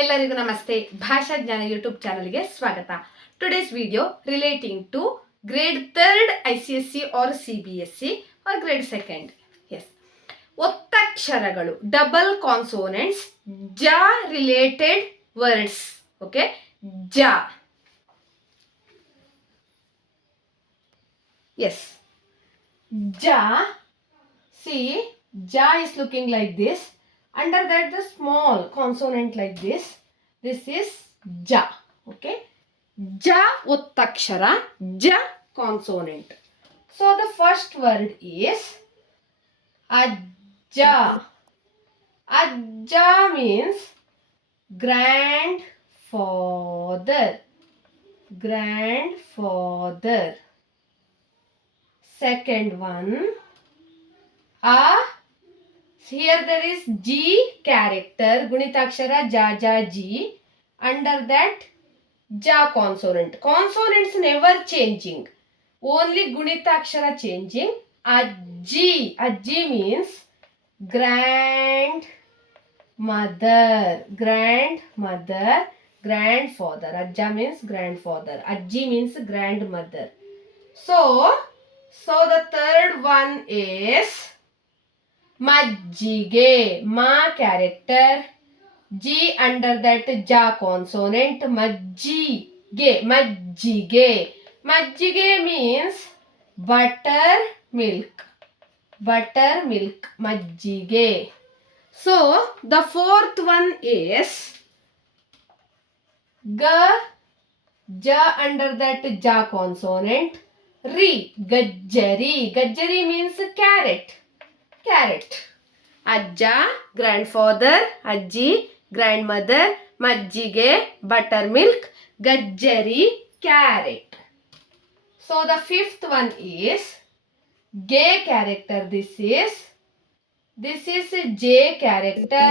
ಎಲ್ಲರಿಗೂ ನಮಸ್ತೆ. ಭಾಷಾ ಜ್ಞಾನ ಯೂಟ್ಯೂಬ್ ಚಾನಲ್ಗೆ ಸ್ವಾಗತ. Today's video relating to grade 3rd ICSE or CBSE or grade 2nd. Yes, ಒತ್ತಕ್ಷರಗಳು, ಡಬಲ್ ಕಾನ್ಸೋನೆಂಟ್ಸ್, ಜ ರಿಲೇಟೆಡ್ ವರ್ಡ್ಸ್. ಓಕೆ, ಜ. Yes, ja. See, ja is looking like this. Under that, the small consonant like this. This is ja. Okay. Ja ottakshara, ja consonant. So the first word is ajja. Ajja means grandfather. Grandfather. Second one, here there is G character, Gunitakshara, ja, ja, G. Under that, ja consonant. Consonants never changing. Only Gunitakshara changing. Ajji. Ajji means grandmother. Grandmother. Grandfather. Ajja means grandfather. Ajji means grandmother. So the third one is Majjige. Ma character. G under that ja consonant. Majjige. Majjige. Majjige means buttermilk. Buttermilk. Majjige. So the fourth one is ja under that ja consonant. Ri. Gajjari. Gajjari means carrot. Carrot. Ajja, grandfather. Ajji, grandmother. Majjige, buttermilk. Gajjari, carrot. So the fifth one is Ge character. This is J character.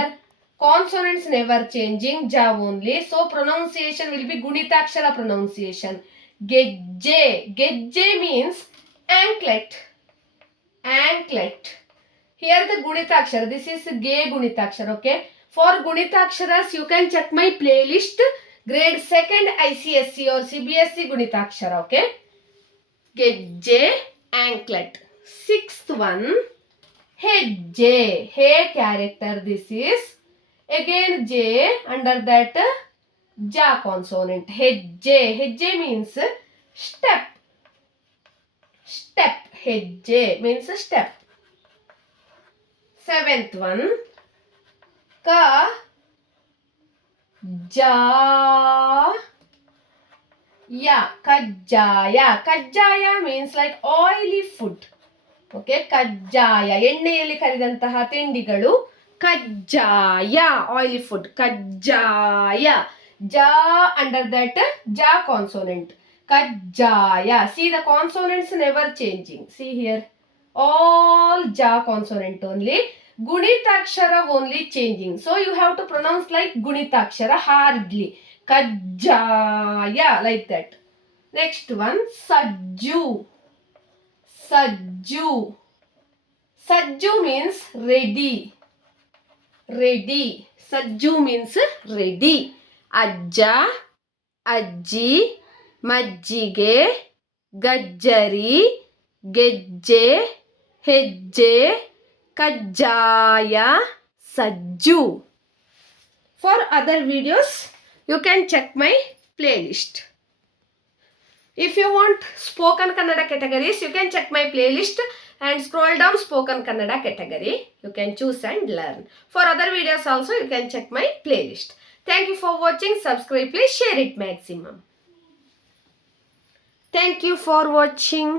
Consonants never changing, ja only. So pronunciation will be Gunitakshara pronunciation. Gejje. Gejje means anklet. Anklet. Here the Gunitakshara. This is Ge Gunitakshara. Okay. For Gunitaksharas, you can check my playlist. Grade 2nd ICSE or CBSE Gunitakshara. Okay. Gejje, anklet. Sixth one, Hejje. He character. This is again J under that ja consonant. Hejje. Hejje means step. Step. Hejje means step. Seventh one, Kajaya. Kajjaya. Kajjaya means like oily food. Okay, Kajjaya. ಎಣ್ಣೆಯಲ್ಲಿ ಕರಿದಂತಹ ತಿಂಡಿಗಳು. Kajjaya, oily food. Kajjaya. Ja under that ja consonant. Kajjaya. See, the consonants never changing. See here. All ja consonant only. Gunitakshara only changing. So you have to pronounce like Gunitakshara hardly. Kajjaya, like that. Next one, Sajju. Sajju. Sajju means ready. Ready. Sajju means ready. Ajja, Ajji, Majjige, Gajjari, Gejje, Hejje, Kajjaya, Sajju. For other videos, you can check my playlist. If you want spoken Kannada categories, you can check my playlist and scroll down spoken Kannada category. You can choose and learn. For other videos also, you can check my playlist. Thank you for watching. Subscribe, please share it maximum. Thank you for watching.